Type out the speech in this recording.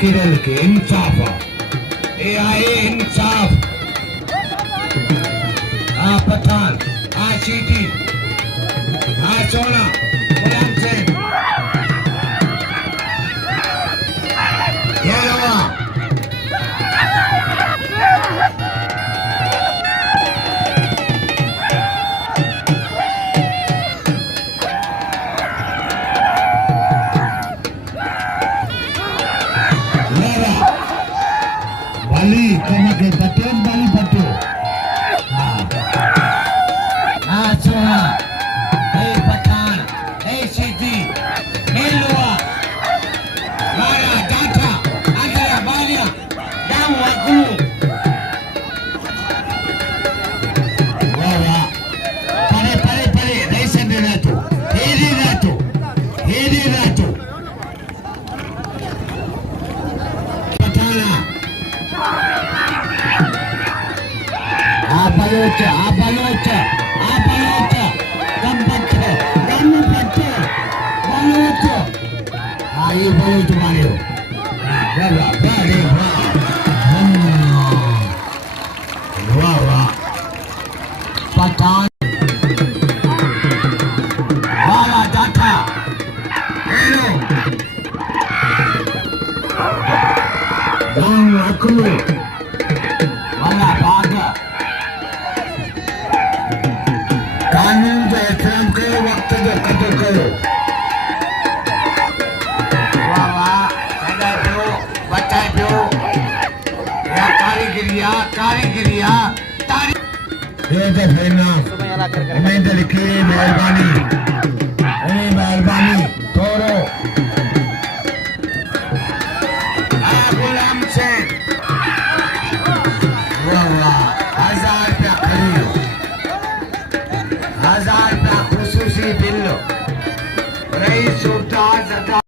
केरल के इंसाफ ए आए इंसाफ आ पठान आ चीटी आ सोना गुलाम सिंह ये रवा Bali, kena ke Patuan Bali Patu. Soha, hey Patan, hey Siti, hey Lua, Mara, Data, Andrea, Balia, Damu, Akulu. Wah, pare, Raisan Ratu, Hedi Ratu. Patana. Abalocha, Gambacho, Balocho. Ayo Balocho Mario. Very wow. Patan. Bala Data. Hello. Dang Akulu. Bala Baga. कानून जो एहतराम करो वक्त जो कदर करो वाह वाह बचाए पियो या कारीगिरिया ये तो फेरना हमें तो लिखी मेहरबानी तोरो गुलाम से वाह 1000 रुपया खरीदो 1000